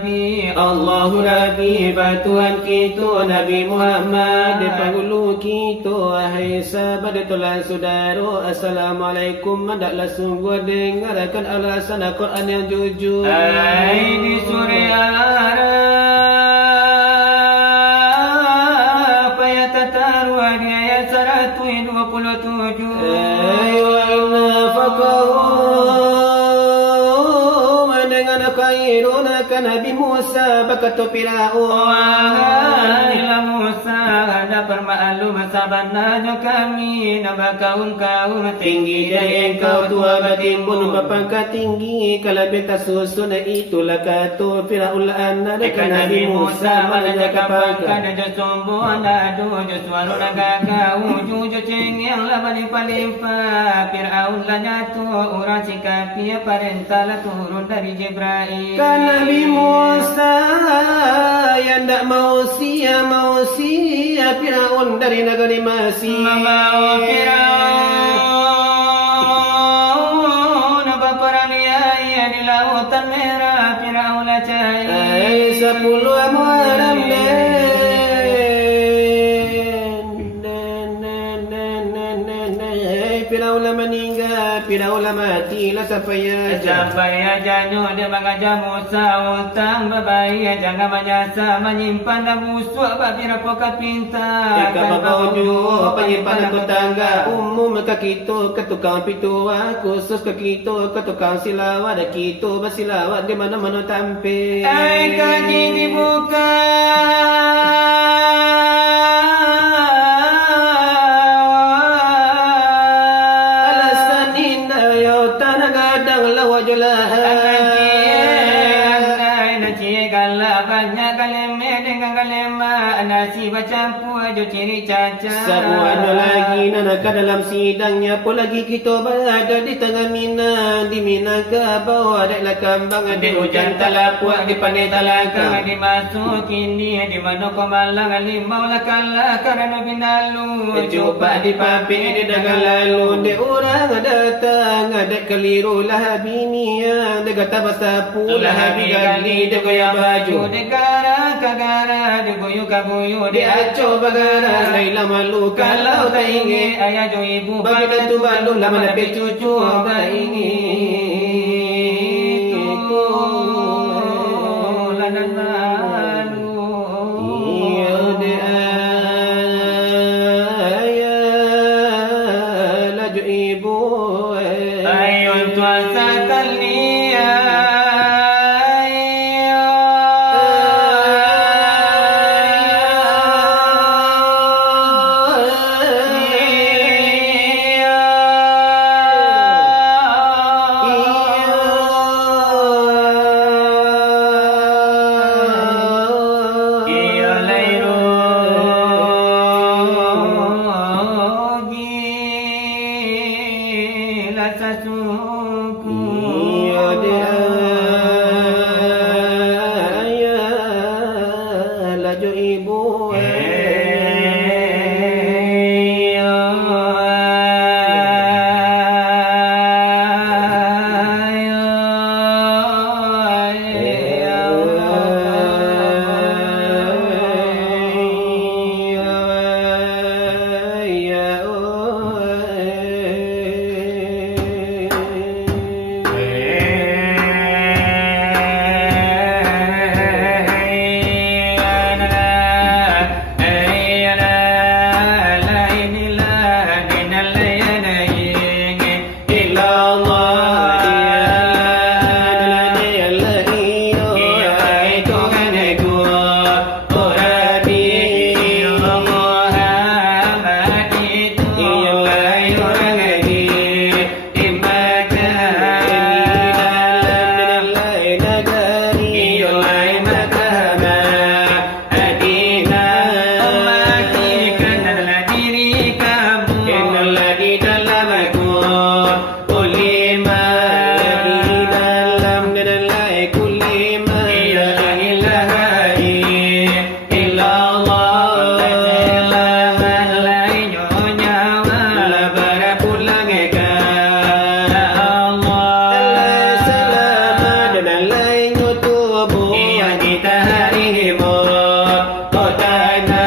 Nabi, Allahu Nabi, Tuhan kita Nabi Muhammad, penghulu kita, wahai sahabat tulan saudara, Assalamualaikum. Hendaklah sungguh dengarkan alasan Al-Quran yang jujur. Hai di sore Al-Araf, ayat taruh di ayat 127. Ayo inna fakahu dengan khairun kan Nabi Musa berkata Firaun, Wahai Musa, ada permaklum sabananya kami nama kaum tinggi dari engkau tua batimbun berpangkat tinggi kalau beta susun itulah kata Firaun anak dekat Nabi Musa menjaga pangkat dan sombong adu suara naga wujud cengeng lah paling-paling Firaun lah nyatu orang sikapi perintah turun dari Jibril kan Nabi Musa yang tak mau sia Firaun dari negeri Mesir membawa Firaun berperaniaya di lautan merah Firaun lah cahaya 10 muharam Firaun lah meninggal, Firaun lah mati lah sampai aja janyo dia mengajar Musa utang berbahaya jangan menyasar menyimpan dan busuk bagi rapokat pintar jika berbauju penyimpan tetangga umum ke kita ke tukang pituah khusus ke kita ke tukang silawat kita bersilawat di mana-mana tampil kaji dibuka nasi bercampur ada ciri cacat semuanya lagi nanaka dalam sidangnya pun lagi kita berada di tengah Mina di Mina ke bawah ada kambang di hujan talapuak di pandai talaka dimasukin dia di mana kau malang limau lah kalah karena binalu coba di papi di dagang lalu di orang datang ada keliru lah bini yang dia kata bersapu lah gali dia goyang baju dia gara dia goyuk kagoyuk dia aco bagara Laila malu kalau tak ingin ayah jo ibu bagi tentu balu lama lebih cucu tak ingin itu lanan malu iya dia ayah laju ibu ayo tuasa talia taharimu kotana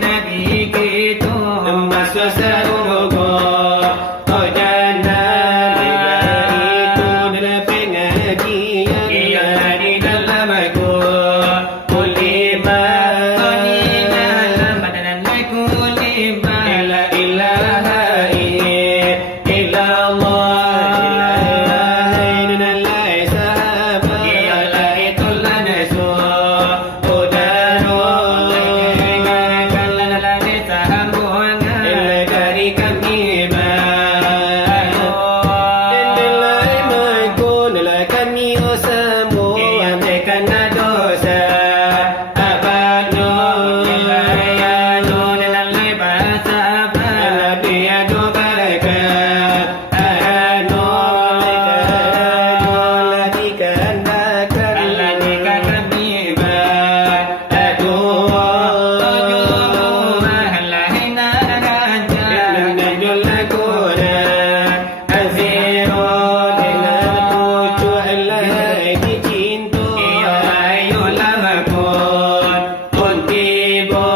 Nabi kita masuk sarugo kotana itu dalam pengajian di dalam aku kulima la ilaha illallah innallaha sahaba aitul nasu udaro dari kami kami semua andaikan dosa abadno biadu barakat ano ladikan kami najul lakuna aziro dengan tuju lagi cinta ayo lamakun kuntibo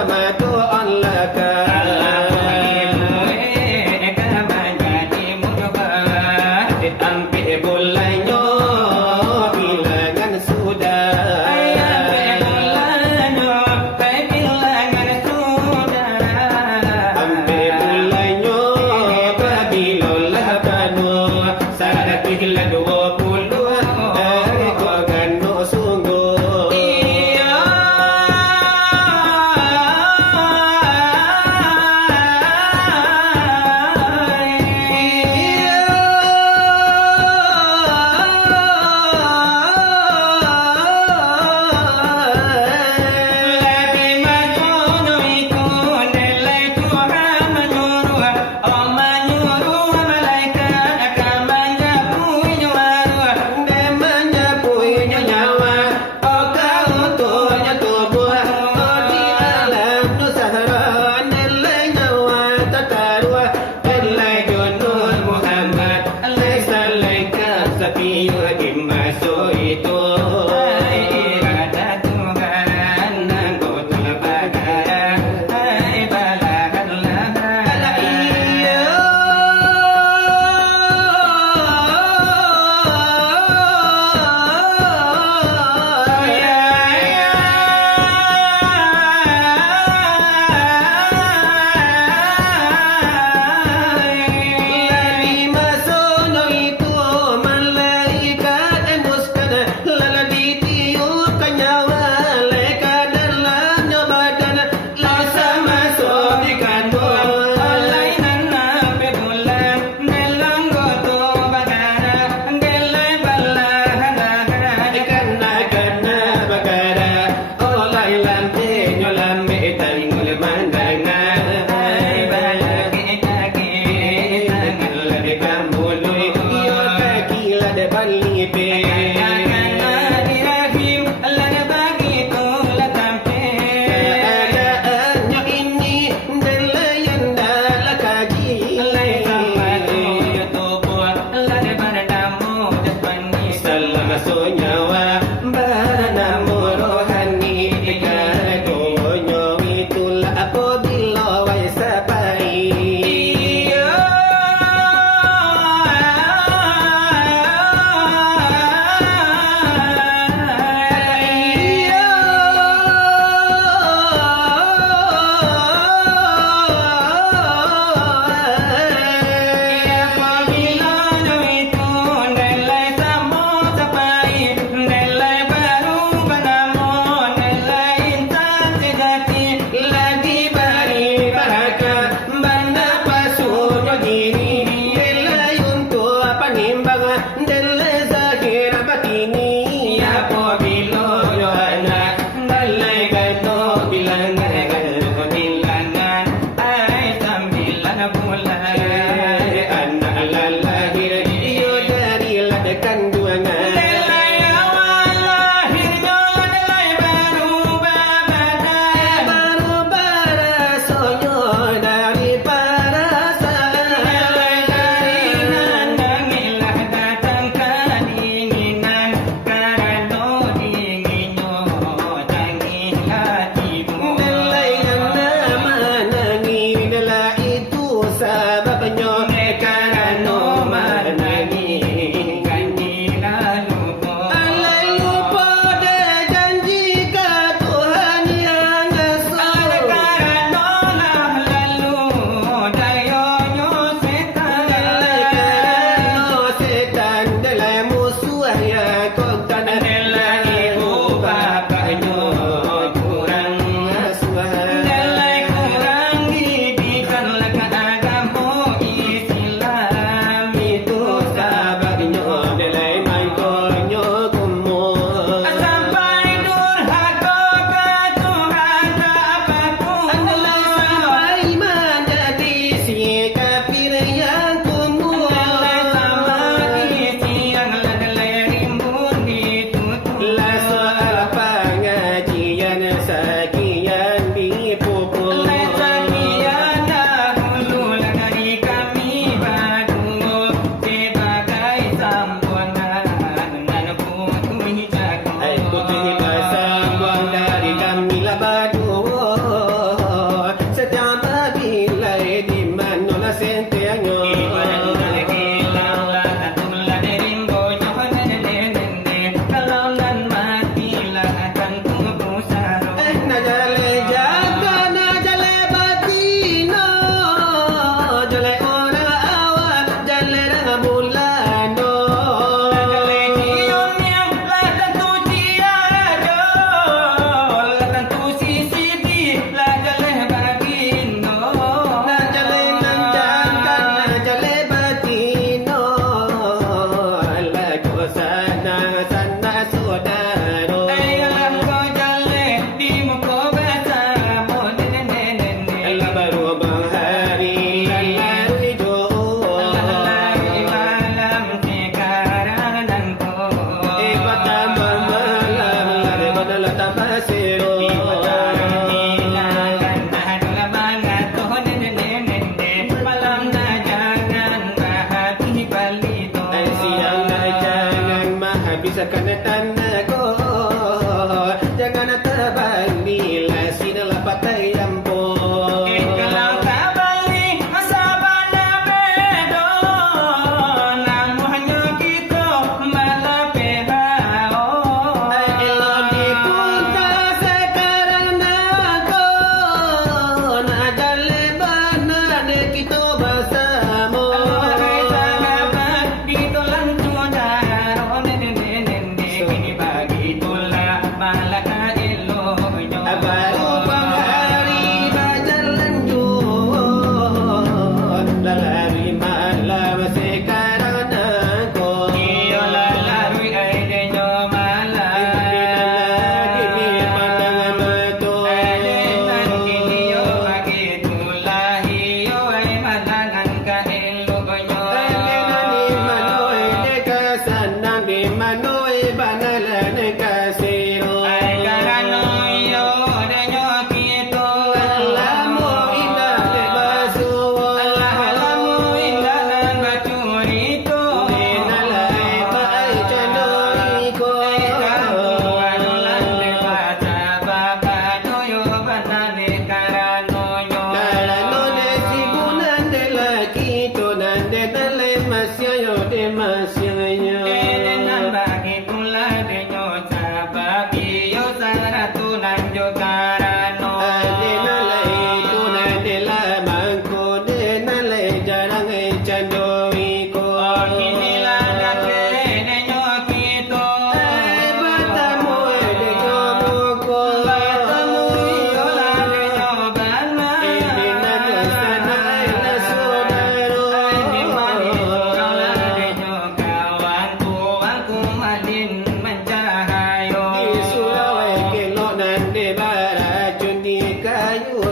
sama doa laka. Ampe bulanyo bilangan sudah. Ampe bulanyo babilolah bano. Sadakihlah 20 dari gano sungguh.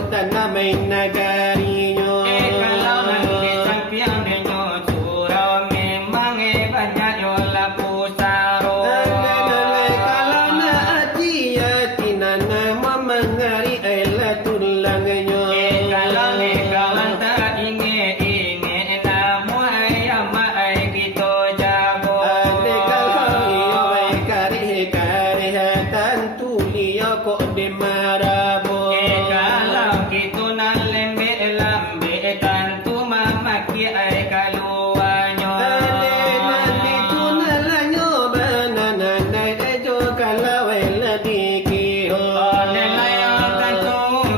tanah main nagarinya. Kalau nanti sampiang denyo curau memang banyak yo lapu saro. Kalau na hati nana memangari ela tulangnya. Kalau kawan tak inge namu ayam ay kita jago. Kalau iyo ay kari tantu liya kok de marabo. Kalau kita nak lambe tantu mamaki ay kaluanyo. Nanti tu nalanyo banana ejo kalau ela dikiho. Nelayo tantu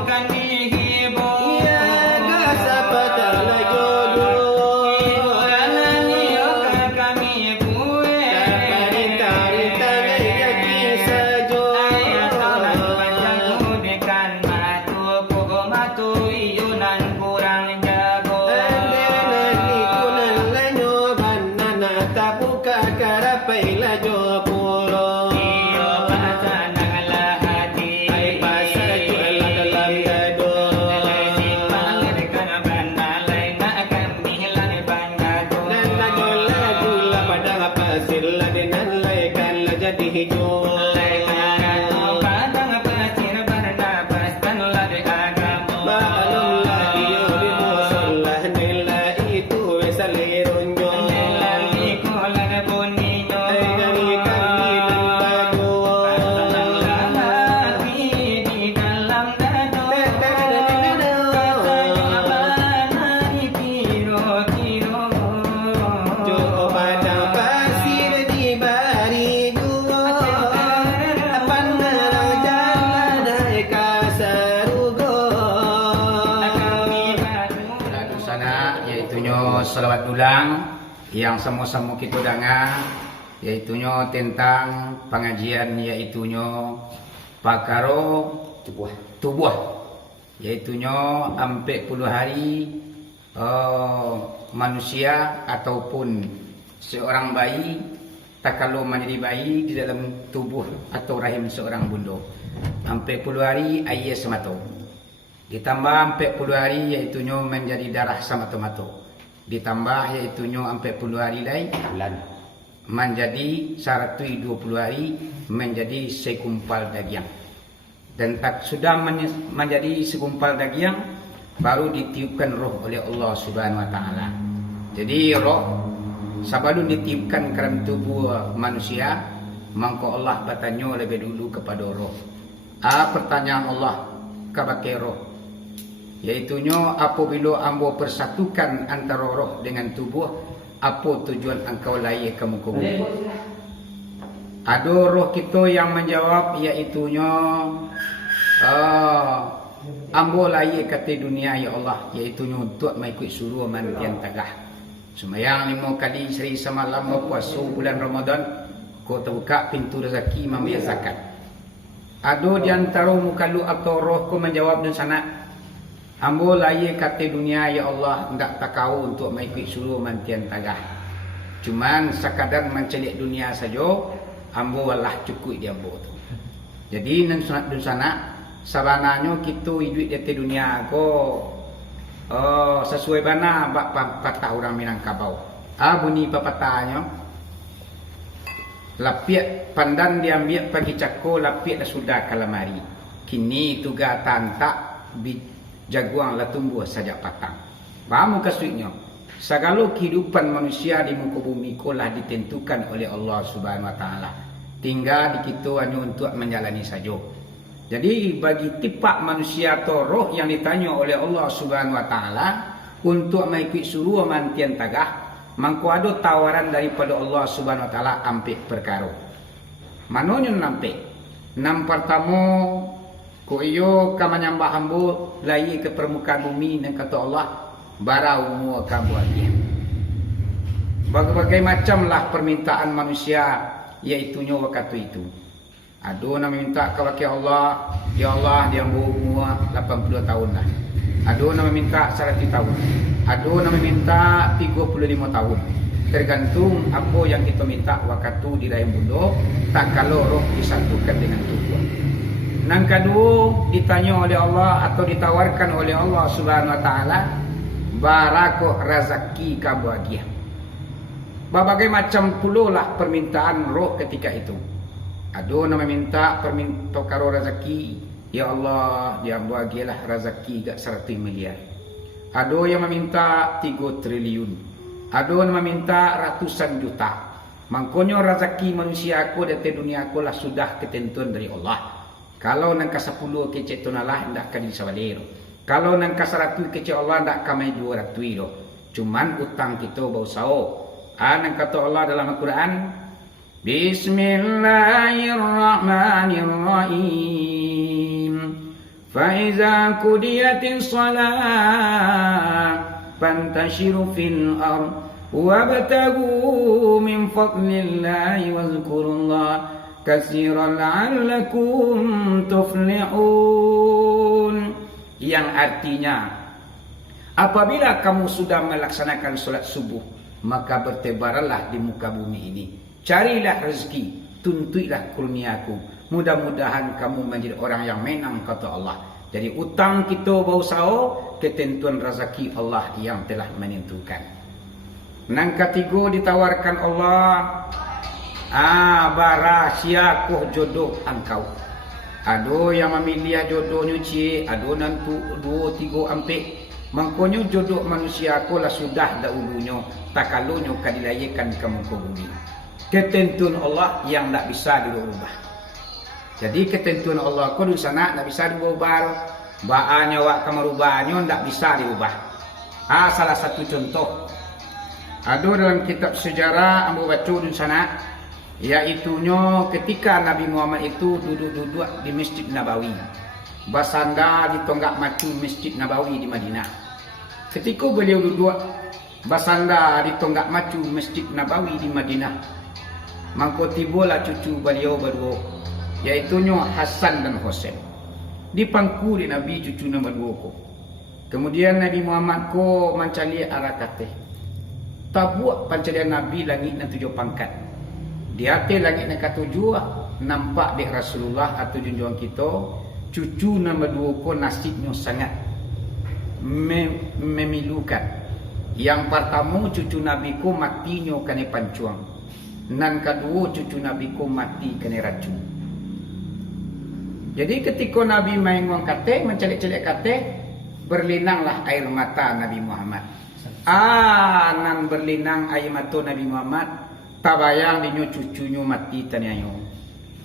kami hibo. Ya gasa patala jodoh. Kanani kami bue. Kari tanaya kisah jo. Ayat talan panjang udekan matu iyunan kurang jago. Nanti tu nalanyo banana tabuka karapai la jo pulo. Iyo pasanang lahati. Ay pasa jual dalam gado. Pangerikan bandalay na kami lang bandado. Dan lagu la pada pasir la denan laikan la jadi hijau. Padang pasir bernafas dan lade agamo. Balong la iyo di musolah nela itu saleronyo. Nelali ko lang boninyo. Ay kami dan lagu. Pasanang lalaki di dalam dado. Katanya abanay kiro-kiro. Jo pada pasir di barigo. Pandang jalan ay kasarugo. Lagu sana iaitunya selawat dulang yang sama-sama kita dengar, iaitunya tentang pengajian, iaitunya pakaro tubuh, iaitunya 40 hari manusia ataupun seorang bayi tak kalau menjadi bayi di dalam tubuh atau rahim seorang bunda 40 hari air semata. Ditambah 40 hari iaitunya menjadi darah semata-mata. Ditambah iaitunya 40 hari lain menjadi 120 hari menjadi segumpal daging. Dan tak sudah menjadi segumpal daging baru ditiupkan roh oleh Allah Subhanahu wa taala. Jadi roh sebelum ditiupkan ke dalam tubuh manusia, maka Allah bertanya lebih dulu kepada roh. Pertanyaan Allah kepada roh, iaitunya apabila ambo persatukan antara roh dengan tubuh, apa tujuan engkau lahir ke muka bumi? Ada roh kita yang menjawab, iaitunya ambo lahir ke dunia ya Allah, iaitunya untuk mengikut suruh mantian tagah. Semayang 5 kali sehari semalam, puasa bulan Ramadan, kau terbuka pintu rezeki membayar zakat. Ada di antara mukalu atau roh kau menjawab dan sana, ambo lahir kata dunia ya Allah hendak tak kau untuk mengikut suruh mantian tagah. Cuman sekadar mencelik dunia saja, ambo walah cukup dia ambo tu. Jadi nan sunat dan sana, sabananya kita hidup di dunia ko sesuai bana bak patah orang Minangkabau. Bunyi pepatahnya, lapiat pandan diambil pagi cako, lapiat dah sudah kalamari. Kini tugas tantak jaguang lah tumbuh saja patang. Faham maksudnya? Segala kehidupan manusia di muka bumi kolah ditentukan oleh Allah Subhanahu wa taala. Tinggal di kita hanya untuk menjalani saja. Jadi bagi tipak manusia atau roh yang ditanya oleh Allah Subhanahu wa taala untuk mengikut suruh mantian tagah, mangko ada tawaran daripada Allah Subhanahu wa taala ampik perkara. Manonyo nampe? Nam pertama ko iyo ka menyembah hamba layi ke permukaan bumi dan kata Allah barau mu ka buatnya. Berbagai macamlah permintaan manusia iaitunya waktu itu. Ada nak minta kepada Allah, ya Allah dia umur 80 tahun lah. Ada nak minta 100 tahun. Ada nak minta 35 tahun. Tergantung apa yang kita minta waktu di rahim bunda, tak kalau roh disatukan dengan tubuh. Nang kedua ditanya oleh Allah atau ditawarkan oleh Allah Subhanahu wa taala barakoh rezeki kebahagiaan. Berbagai macam pululah permintaan roh ketika itu. Ada nama minta permintaan karo rezeki, ya Allah, dia bahagialah rezeki gak 100 miliar. Ada yang meminta 3 triliun. Ada yang meminta ratusan juta. Mangkonyo rezeki manusia aku dan dunia aku lah sudah ketentuan dari Allah. Kalau nang ka 10 kecek tunalah ndak ka di sabalero. Kalau nang ka 100 kecek Allah ndak ka mai 200 iro. Cuman utang kita bau sao. Nang kata Allah dalam Al-Quran, Bismillahirrahmanirrahim. Fa iza qudiyatis shalah fantashiru fil ard wabtagu min fadlillahi wazkurullaha katsiran la'allakum tuflihun. Yang artinya, apabila kamu sudah melaksanakan solat subuh, maka bertebaranlah di muka bumi ini, carilah rezeki, tuntuilah kurniaku, mudah-mudahan kamu menjadi orang yang menang, kata Allah. Jadi utang kita bau sao, ketentuan rezeki Allah yang telah menentukan. Nang ketiga ditawarkan Allah, bara siakuh jodoh engkau. Ada yang memilih jodohnya cik, ada nantu 2, 3 ampek. Mangkonyo jodoh manusia aku lah sudah dahulunya, tak kalonyo kadilayakan kamu ke bumi. Ketentuan Allah yang tak bisa dirubah. Jadi ketentuan Allah aku di sana tak bisa dirubah. Baanya wak kamarubahnya tak bisa dirubah. Salah satu contoh, ada dalam kitab sejarah ambo baca di sana, yaitunya ketika Nabi Muhammad itu duduk-duduk di Masjid Nabawi, basanda di tonggak macu Masjid Nabawi di Madinah. Ketika beliau duduk basanda di tonggak macu Masjid Nabawi di Madinah, mangko tibola cucu beliau berdua, yaitunya Hasan dan Husain. Dipangku di Nabi cucu nombor 2 ko. Kemudian Nabi Muhammad ko mencari arah kate. Tabuak pancarian Nabi langit na 7 pangkat. Di hati langit na ke-7 nampak dek Rasulullah atau junjungan kita, cucu nombor 2 ko nasibnya sangat memilukan. Yang pertama cucu Nabi ko matinya kena pancuang. Nan kedua cucu Nabi ko mati kena racun. Jadi ketika Nabi main nguang kate, mencelik-celik kate, berlinanglah air mata Nabi Muhammad. Nan berlinang air mata Nabi Muhammad, tabayang dinyo cucunya mati taniayo.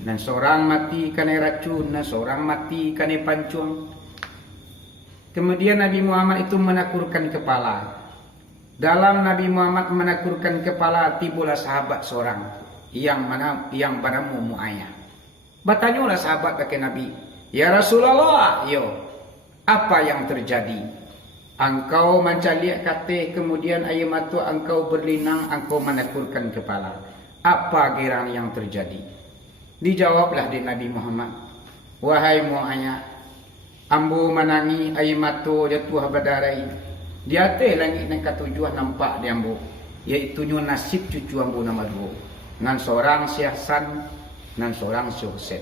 Nan seorang mati kena racun, nan seorang mati kena pancuang. Kemudian Nabi Muhammad itu menakurkan kepala. Dalam Nabi Muhammad menakurkan kepala, tibalah sahabat seorang yang bernama Mu'ayyah. Bertanyalah sahabat ke Nabi, "Ya Rasulullah, apa yang terjadi? Engkau mencaliak kate, kemudian air mata engkau berlinang, engkau menakurkan kepala. Apa gerang yang terjadi?" Dijawablah di Nabi Muhammad, "Wahai Mu'ayyah, ambo menangi air mata jatuh berdarai. Di atas langit yang ke-7 nampak di ambo, iaitunya nasib cucu ambo nombor 2. Nan seorang si Hasan, nan seorang si Husain.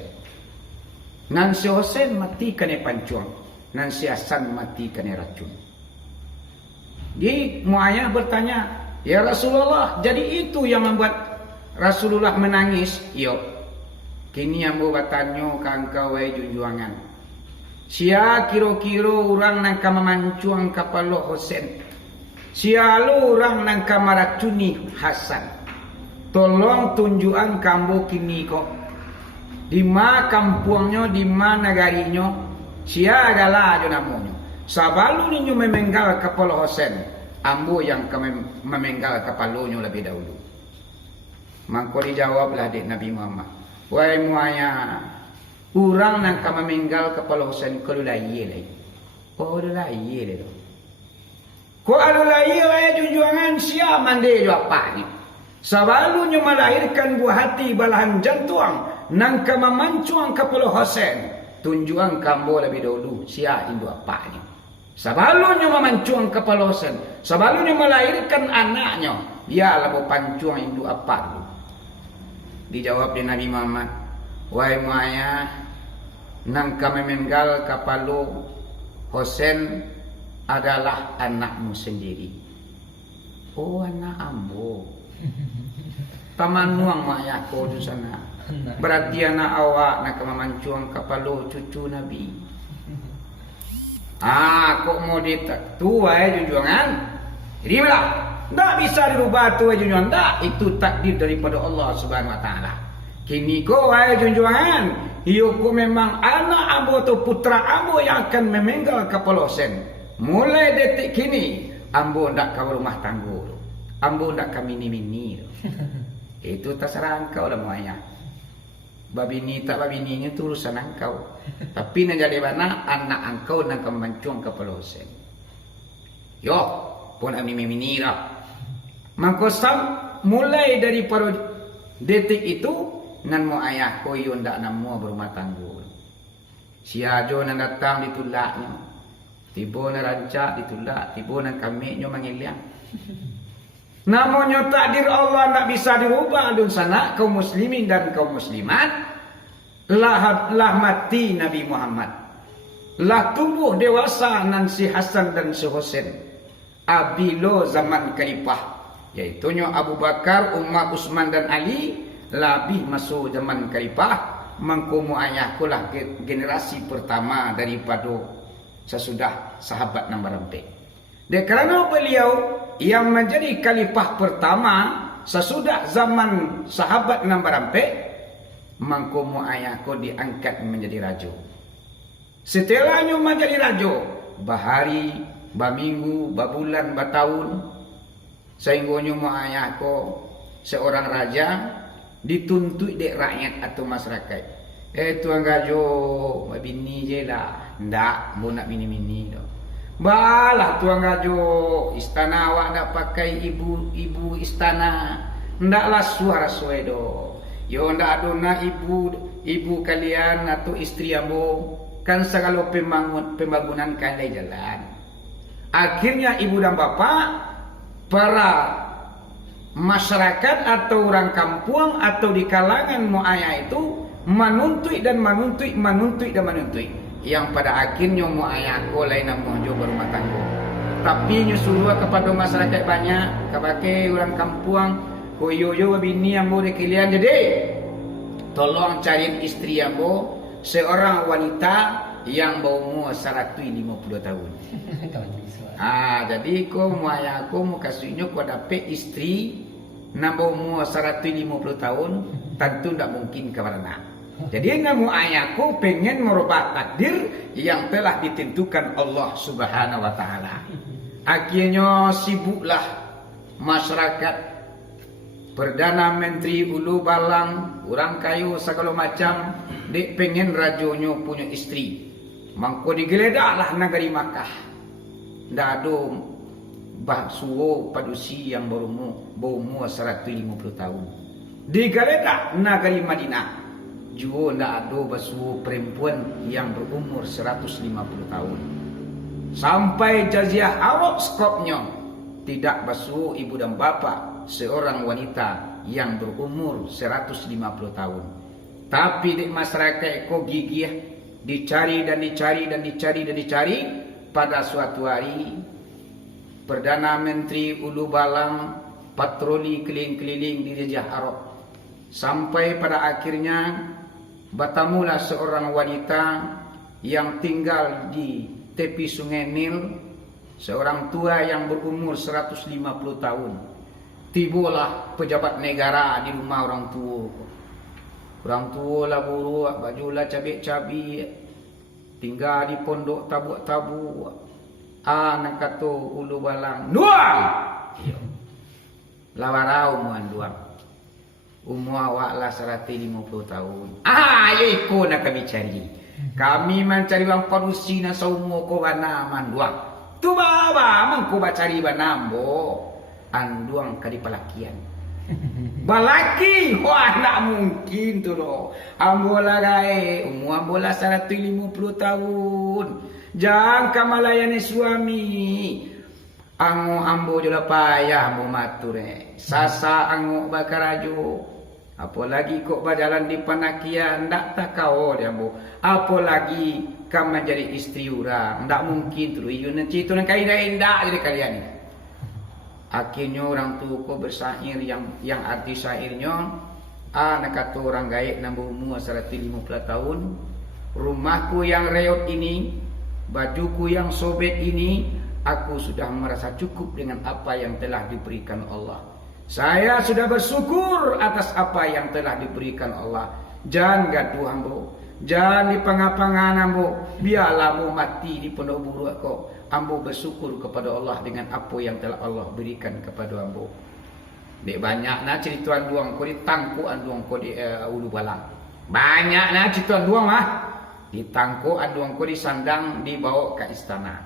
Nan si Husain mati kena pancuang, nan si Hasan mati kena racun." Di Mu'ayyah bertanya, "Ya Rasulullah, jadi itu yang membuat Rasulullah menangis?" "Yo." Kini ambo bertanya ke engkau wahai junjungan, sia kira-kira orang nang kamamancuang kapalo Husain, sia lu orang nang kamaracuni Hasan. Tolong tunjukan kambo kini kok, di ma kampungnya, di ma negarinya, sia gala aja namanya. Sabalu ninyo memenggal kapalo Husain, ambo yang memenggal kapalonya lebih dahulu. Maka dijawablah dek Nabi Muhammad, "Wahai Mu'ayyah, orang nang memenggal kepala Husain kalau laye lagi." "Oh, laye lagi." "Ko alu laye wahai junjungan, siapa mande jo apa ni? Sabalunya melahirkan buah hati balahan jantung nang memancuang kepala Husain. Tunjuan kambo lebih dahulu siapa indu apa ni? Sabalunya memancuang kepala Husain, sabalunya melahirkan anaknya, dia lalu pancuang indu apa?" Dijawab di Nabi Muhammad, "Wahai Mu'ayyah, nang kami meninggal kapalo Hosen adalah anakmu sendiri. Oh, anak ambo. Taman nuang mak ko di sana. Berarti anak awak nak kemamancuang kapalo cucu Nabi. Kok mau ditak tua junjungan? Terimalah. Tak bisa dirubah tua junjungan. Tak, itu takdir daripada Allah Subhanahu Wa Taala. Kini ko junjungan, iyo ko memang anak ambo atau putra ambo yang akan memenggal kapal Hosen. Mulai detik kini, ambo ndak kau rumah tangguh. Ambo ndak kami mini. Itu terserah engkau lah muaya. Babini tak babini itu urusan engkau. Tapi nak jadi mana anak engkau nak kemancuang kapal Hosen. Yo, pun kami mini lah. Mangkosam mulai dari pada detik itu nan mo ayah ko yun ndak namo berumah tangguh. Si ajo nan datang ditulaknya. Tibo na rancak ditulak, tibo na kami nyo mangiliang. Namanya takdir Allah tak bisa dirubah dun sana kaum muslimin dan kaum muslimat. Lah mati Nabi Muhammad. Lah tumbuh dewasa nan si Hasan dan si Husain. Abilo zaman khalifah. Iaitunya Abu Bakar, Umar, Utsman dan Ali. Labih masuk zaman khalifah. Mangkumu ayahku lah generasi pertama daripada sesudah sahabat nombor 4. Dan kerana beliau yang menjadi khalifah pertama sesudah zaman sahabat nombor 4, mangkumu ayahku diangkat menjadi raja. Setelahnya menjadi raja, bahari, baminggu, babulan, batahun, sehingga mu ayahku seorang raja dituntut dek rakyat atau masyarakat. Tuan gajo, bini je lah. Ndak, mu nak bini-bini tu. Balah tuan gajo, istana awak nak pakai ibu istana. Ndaklah suara suedo. Yo ndak adona ibu kalian atau istri ambo kan segala pembangunan kalian jalan. Akhirnya ibu dan bapak, para masyarakat atau orang kampung atau di kalangan mu'ayah itu menuntut. Yang pada akhirnya mu'ayah ko lain namun jo berumah tangga. Tapi nyusul kepada masyarakat banyak, kepakai orang kampung, koyo bini ambo de kalian jadi tolong cari istri ambo seorang wanita yang berumur 150 tahun. Jadi ko mu'ayah ko mu kasihnya ko dapat istri nambah umur 150 tahun, tentu tidak mungkin kepada. Jadi namu ayahku pengen merubah takdir yang telah ditentukan Allah Subhanahu Wa Taala. Akhirnya sibuklah masyarakat, Perdana Menteri, Ulu Balang, orang kayu segala macam, dek pengen rajonyo punya istri. Mangko digeledaklah negeri Makkah. Ndak ada basuo padusi yang berumur 150 tahun. Digeledak negeri Madinah. Juga ndak ada basuo perempuan yang berumur 150 tahun. Sampai Jaziah Arab skopnya tidak basuo ibu dan bapa seorang wanita yang berumur 150 tahun. Tapi di masyarakat kok gigih dicari. Pada suatu hari Perdana Menteri Ulu Balang patroli keliling-keliling di Jaziah Arab. Sampai pada akhirnya bertemulah seorang wanita yang tinggal di tepi sungai Nil, seorang tua yang berumur 150 tahun. Tibalah pejabat negara di rumah orang tua. Orang tua lah buruk, baju lah cabik-cabik, tinggal di pondok tabuk-tabuk. Nak kata Ulu Balang, duang! Lawarau muan duang. Umur awak lah 150 tahun. Ikut nak kami cari. Kami mencari orang parusi na saumur ko bana manduang. Tu baba mangko bacari banambo. Anduang kadi palakian. Balaki, wah nak mungkin tu doh. Ambola gae, umur ambola 150 tahun. Jangan kamalayani suami. Ango ambo jola payah mo mature. Sasa ango bakarajo. Apalagi kok berjalan di panakia ndak tak kau dia ambo. Apalagi kamu menjadi istri orang, ndak mungkin tu ieu nanti tu nak kaidah indah jadi kalian ni. Akhirnya orang tu kok bersair yang arti syairnya nak kata orang gaib nambah umur 150 tahun. Rumahku yang reot ini, bajuku yang sobek ini, aku sudah merasa cukup dengan apa yang telah diberikan Allah. Saya sudah bersyukur atas apa yang telah diberikan Allah. Jangan gaduh ambo, jangan dipangapangan ambo. Biarlah ambo mati di pondok buruk kok. Ambo bersyukur kepada Allah dengan apa yang telah Allah berikan kepada ambo. Dek banyak nak cerita anduang ko di tangku anduang ko di ulu balang. Banyak nak cerita anduang mah. Di tangku anduang ko di sandang dibawa ke istana.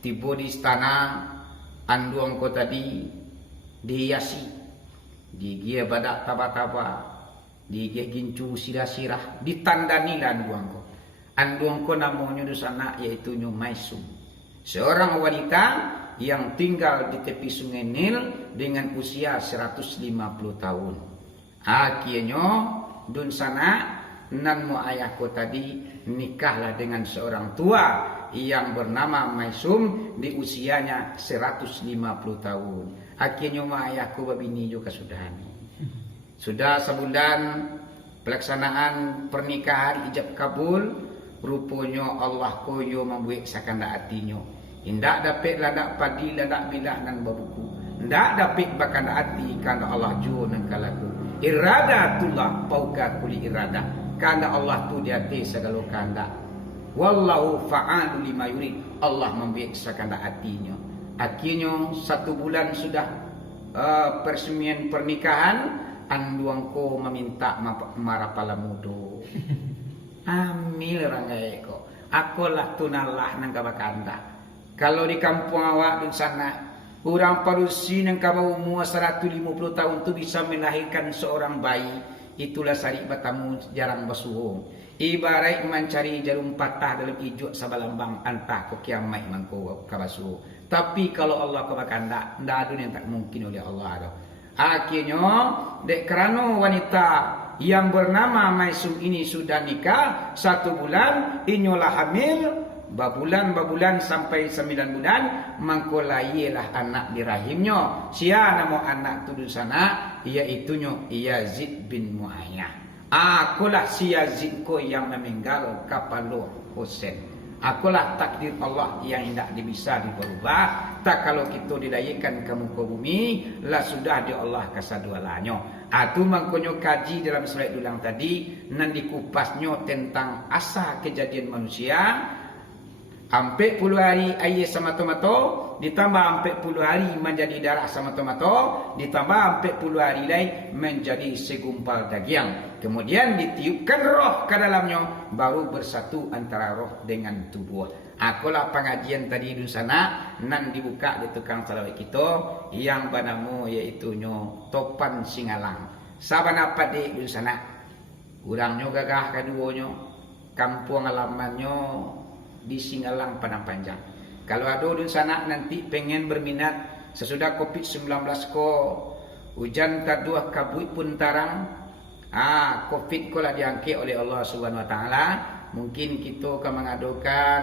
Tiba di istana anduang ko tadi dihiasi. Digia badak taba-taba. Digia gincu sirah-sirah. Ditandani lah anduang ko. Anduang ko namanya di sana yaitu Maisum. Seorang wanita yang tinggal di tepi sungai Nil dengan usia 150 tahun. Akhirnya dun sana nan mu ayahku tadi nikahlah dengan seorang tua yang bernama Maisum di usianya 150 tahun. Akhirnya mu ayahku babini juga sudah ni. Sudah sebulan pelaksanaan pernikahan ijab kabul, rupanya Allah koyo membuat sakanda hatinya. Indak dapat ladak padi ladak bilah nan babuku. Indak dapat bakanda hati karena Allah jua nan kalaku. Iradatullah pauka kuli irada. Karena Allah tu di hati segala kehendak. Wallahu fa'alu lima yurid. Allah membuat sakanda hatinya. Akhirnya 1 bulan sudah persemian pernikahan, anduangku meminta marapala mudo. Amil rangai ko. Akulah tunalah nang kabakanda. Kalau di kampung awak di sana, orang parusi nang kabau umur 150 tahun tu bisa melahirkan seorang bayi. Itulah sari batamu jarang basuhung. Ibarat mencari jarum patah dalam ijuk sabalambang antah ko kiamat mangko kabasuh. Tapi kalau Allah kabakanda, ndak ada yang tak mungkin oleh Allah ada. Akhirnya, dek kerana wanita yang bernama Maisum ini sudah nikah 1 bulan, inyolah hamil. Babulan sampai 9 bulan, mangko lahilah anak di rahimnya. Sia nama anak tu di sana, iaitunya Yazid bin Muayyah. Akulah si Yazid ko yang meninggal kapalo Husain. Akulah takdir Allah yang tidak bisa diubah. Tak kalau kita dilahirkan ke muka bumi, lah sudah di Allah kasadualanya. Atu mangkonyo kaji dalam surat dulang tadi, nan dikupasnya tentang asal kejadian manusia. Ampe puluh hari air sama tomato, ditambah ampe puluh hari menjadi darah sama tomato, ditambah ampe puluh hari lain menjadi segumpal daging. Kemudian ditiupkan roh ke dalamnya, baru bersatu antara roh dengan tubuh. Akulah pengajian tadi di sana, nan dibuka di tukang salawat kita, yang banamu yaitu Topan Singalang. Sabana padi di sana, urangnya gagah keduanya, kampung alamannya di Singalang Padang Panjang. Kalau ada di sana nanti pengen berminat sesudah Covid-19 ko hujan kaduah kabut pun tarang, Covid ko lah diangkat oleh Allah Subhanahu Wa Taala. Mungkin kita akan mengadukan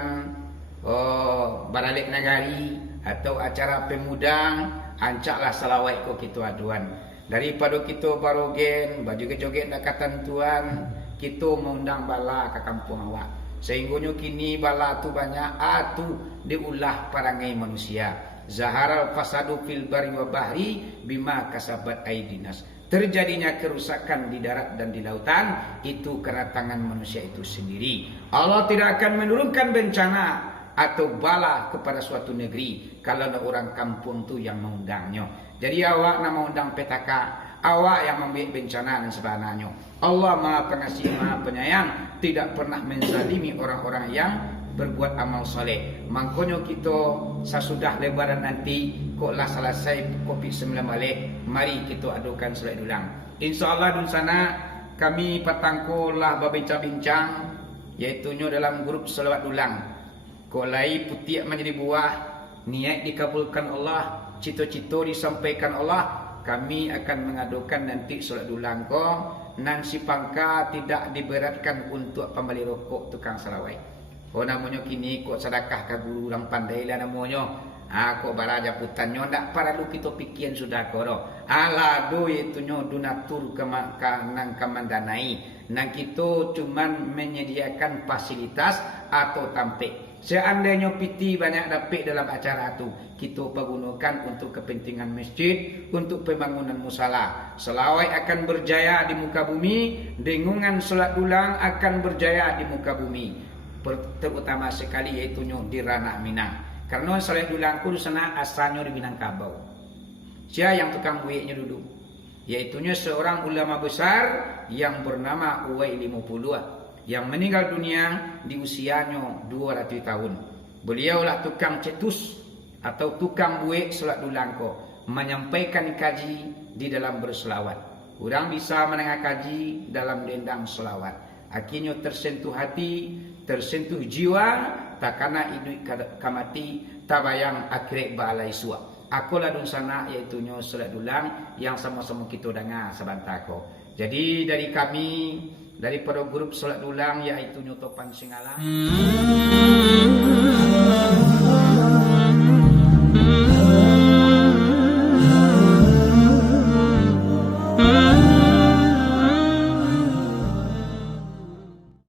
baralik nagari atau acara pemudang, ancaklah salawat ko kita aduan. Daripada kita barogen baju joget nak ketentuan, kita mengundang bala ke kampung awak. Sehingganya kini bala tu banyak atu diulah parangai manusia. Zaharal fasadu fil bari wa bahri bima kasabat aidinas. Terjadinya kerusakan di darat dan di lautan itu karena tangan manusia itu sendiri. Allah tidak akan menurunkan bencana atau bala kepada suatu negeri kalau ada orang kampung tu yang mengundangnya. Jadi awak nak mengundang petaka, awak yang membuat bencana dan sebagainya. Allah Maha Pengasih, Maha Penyayang, tidak pernah menzalimi orang-orang yang berbuat amal soleh. Makanya kita sesudah lebaran nanti, koklah selesai Covid-19 balik, mari kita adukan salat dulang. InsyaAllah di sana kami patangkulah berbincang-bincang, iaitunya dalam grup salawat dulang. Kolai putih menjadi buah, niat dikabulkan Allah, cita-cita disampaikan Allah. kami akan mengadukan nanti solat dulang ko nan si pangka tidak diberatkan untuk pembeli rokok tukang salawai. Oh namanya kini kok sedekah ke guru orang pandai lah namanya. Kok baraja putannya ndak perlu kita pikirin sudah koro. Ala do itu nyo donatur ke nang kamandanai. Nang kita cuman menyediakan fasilitas atau tampik. Seandainya piti banyak dapat dalam acara itu, kita pergunakan untuk kepentingan masjid, untuk pembangunan musala. Selawai akan berjaya di muka bumi, dengungan solat dulang akan berjaya di muka bumi. Terutama sekali yaitu di ranah Minang. Karena solat dulang ku sana asalnya di Minangkabau. Siapa yang tukang buiknya duduk? Yaitunya seorang ulama besar yang bernama Uwailimah Pulua, yang meninggal dunia di usianya 200 tahun. Beliaulah tukang cetus atau tukang buik solat dulangko, menyampaikan kaji di dalam berselawat. Orang bisa mendengar kaji dalam dendang selawat. Akhirnya tersentuh hati, tersentuh jiwa, takana idui kamati tabayang akhirnya balai suak. Akulah dun sana yaitu solat dulang yang sama-sama kita dengar sebantako. Jadi dari kami, daripada grup solat dulang yaitu Topan Singalang.